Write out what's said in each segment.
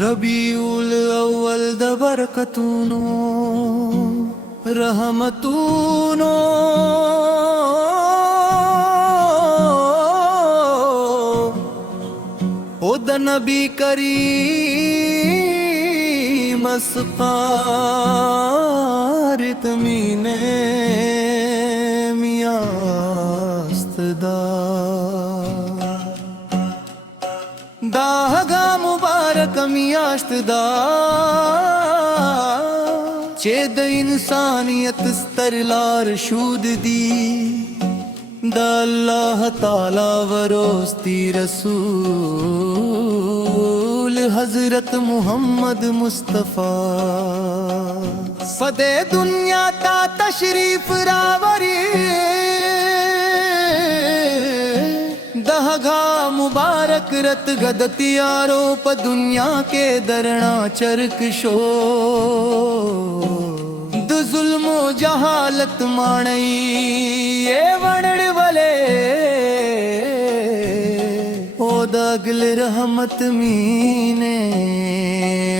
ربیع الاول د برکتونو رحمتونو او د نبی کریم اسقارت مینه میاست دا هغه مبارک میاشت دا چې د انسانیت ستر لار شود دی د الله تعالی وروستی رسول حضرت محمد مصطفیٰ فدے دنیا تا تشریف راوری دہگا مبارک رت گدتیارو پا دنیا کے درنا چرک شو د ظلم و جہالت مانئی اے وڑڑ والے او داگل رحمت مینے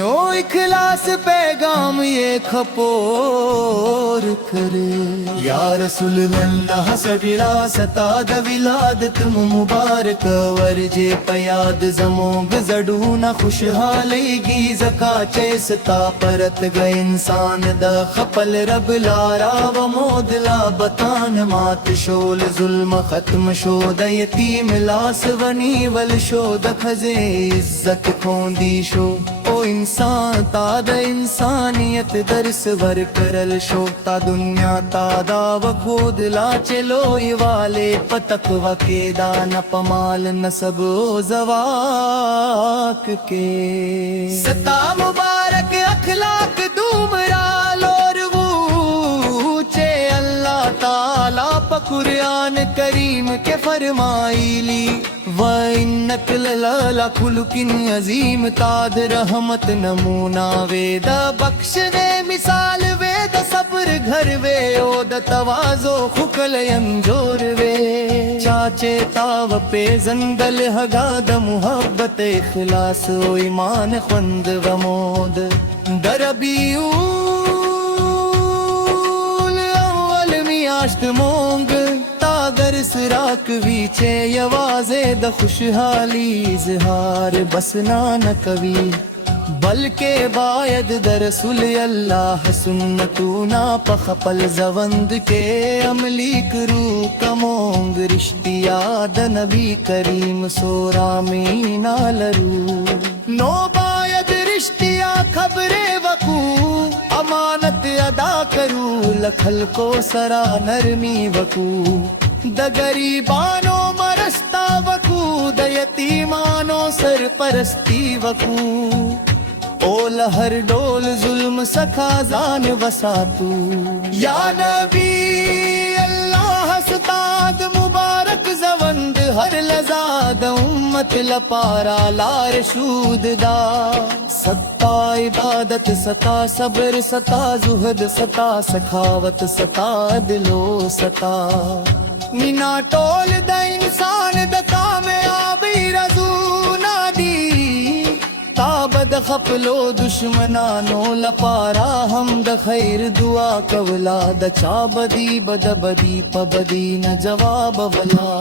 او اخلاص پیغام یہ کھپور کرے یا رسول اللہ سبیلا ستا د ولادت مبارک ورجے پیاد زموگ زڑونا خوشحالی گی زکا چیستا پرت گئے انسان دا خپل رب لارا و مودلا بطان مات شول ظلم ختم شو دا یتیم لاس ونی ول شو دا خزے عزت کھوندی شو او انسان تا دا انسانیت درس ور کرل شو تا دنیا تا دا و خود لا چلوئی والے پتک وکے دا نپمال نسب و زواک کے ستا مبارک اخلاق دومرال اور ووچے اللہ تعالیٰ پا قرآن کریم کے فرمائی لی وَإِنَّكَ لَعَلَىٰ خُلُقٍ عَظِيمٍ تاد رحمت نمونہ وید بخشنے مثال وید صبر گھر وے او د توازو خکل انجور وے چاچے تاو پہ زندل ہگا د محبت اخلاص و ایمان خوند و مود دربیع الاول میاشت مونگ تاگر سراک ویچے یوازے د خوشحالی اظہار بسنا نہ کوی بلکہ باید در رسول اللہ سنتونا پخپل زوند کے عملی کرو کمونگ رشتیا د نبی کریم سورامینا لرو نو باید رشتیا خبر وقو امانت ادا کرو لکھل کو سرا نرمی وقو د گریبانو مرستا وقو د یتیمانو سرپرستی وقو او لہر ڈول ظلم سکھا زان وساتو یا نبی اللہ ستاد مبارک زوند ہر لزاد امت لپارا لار شود دا ستا عبادت ستا صبر ستا زہد ستا سخاوت ستا دلو ستا مینا ٹول دا انسان دا کامیابی رزو نادی تابد خپلو دشمنانو لپارا ہم د خیر دعا کولا د چا بدی بد بدی پبدی نہ جواب ولا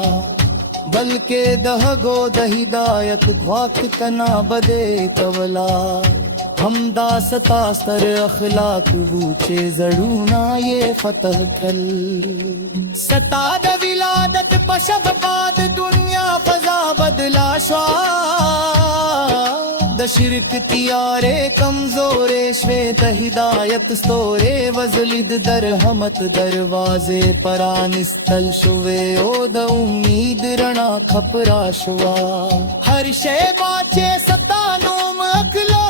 بلکہ دہگو د ہدایت دھواک کنا بدے کولا ہم دا ستا سر اخلاق ووچے زڑونا یہ فتح کل ستا د ولادت پشب باد دنیا فضا بدلا شوا د شرک تیارے کمزورے شویت ہدایت ستورے وزلد درحمت دروازے پرانستل شوے او د امید رنا کھپرا شوا ہر شے باچے ستانوم اکلو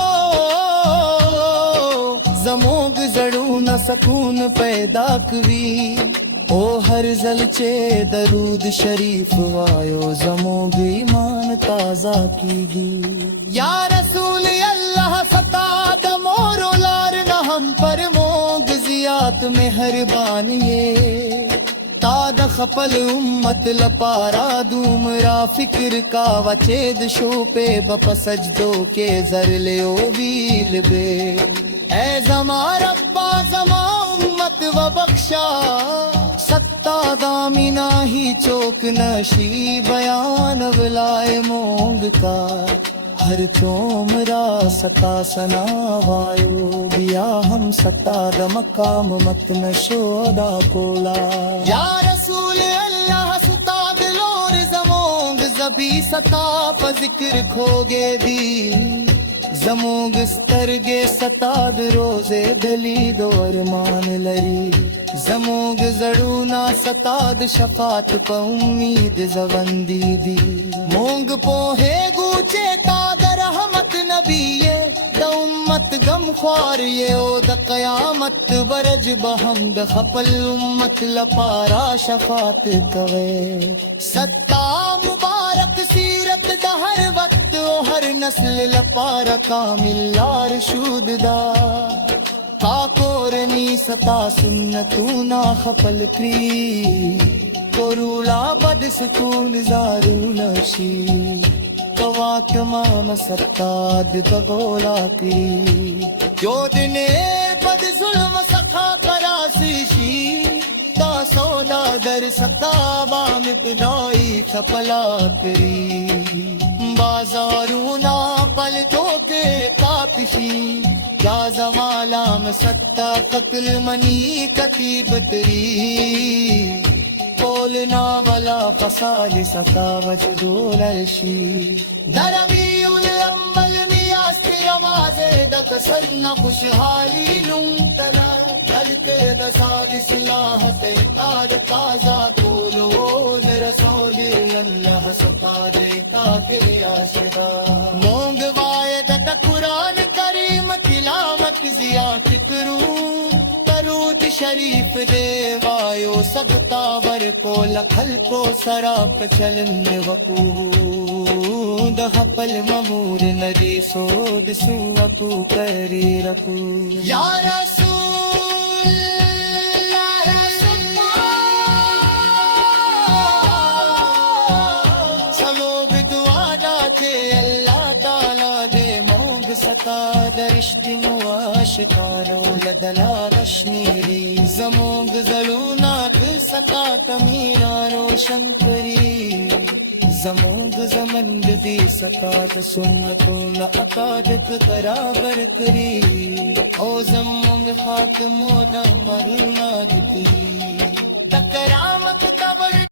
زموگ زڑون سکون پیدا کوی او ہر زلچے درود شریف وایو زموگ ایمان تازہ کیگی یا رسول اللہ ستاد مورو لار نہ ہم پر موگ زیات مہربانیے ستاد خپل امت لپارا دومرا فکر کا وچید شو پہ بپ سجدو کے زر لیو ویل بے اے زما ربا زما امت و بخشا ستا دامینا ہی چوک نشی بیان ولائے مونگ کا ہر چومرا ستا سنا وایو بیا ہم ستا دمقام مت نشودا کولا یا رسول اللہ ستا دلور زمونگ زبی ستا پا ذکر کھوگے دی زمونگ سترگے ستاد روزے دلی دور مان لری زمونگ زڑونا ستاد شفاعت پا امید زوندی دی مونگ پوہے گوچے تاد رحمت نبی دا امت غم خوار یہ او دا قیامت برج بحمد خپل امت لپارا شفاعت کوے ستا مبارک سیرت دا ہر وقت او ہر نسل لپارا کامل لار شود دا کاکورنی ستا سنتونا خپل کری کورولا بد سکون زارو لشی کوا کمان ستاد دگولا کی جو دنے بد ظلم سکھا کراسی شی تا سودا در ستا بام ابتدائی کپلا کری بازارونا پلٹو کے کاپشی کیا زمالام ستا قتل منی کتی بتری قولنا بلا فصال ستا وجدول الشی دربی الامل نیاستی آوازے دک سن خوشحالی لنتلا دلتے دسال اصلاحت اتاد تازہ کولو رسول اللہ ستا دیتا کے آشدا مونگ وائدت قرآن کریم تلاوت زیاد کروں درود شریف دے وایو سگتا ور کو لکھل کو سراپ چلن وکو دہپل ممور ندی سود سوکو کری رکو یا رسول یا رسول چلو بدعا داتے اللہ تعالی دے مونگ ستا درشتی مواشکانو لدلا رشنیری زمونگ ظلونات ستا تمیرا روشن کری زمونگ زمند دی ستا سنتون اکادت برابر کری او زمونگ خاتمو دا مرنا دیتی تکرامت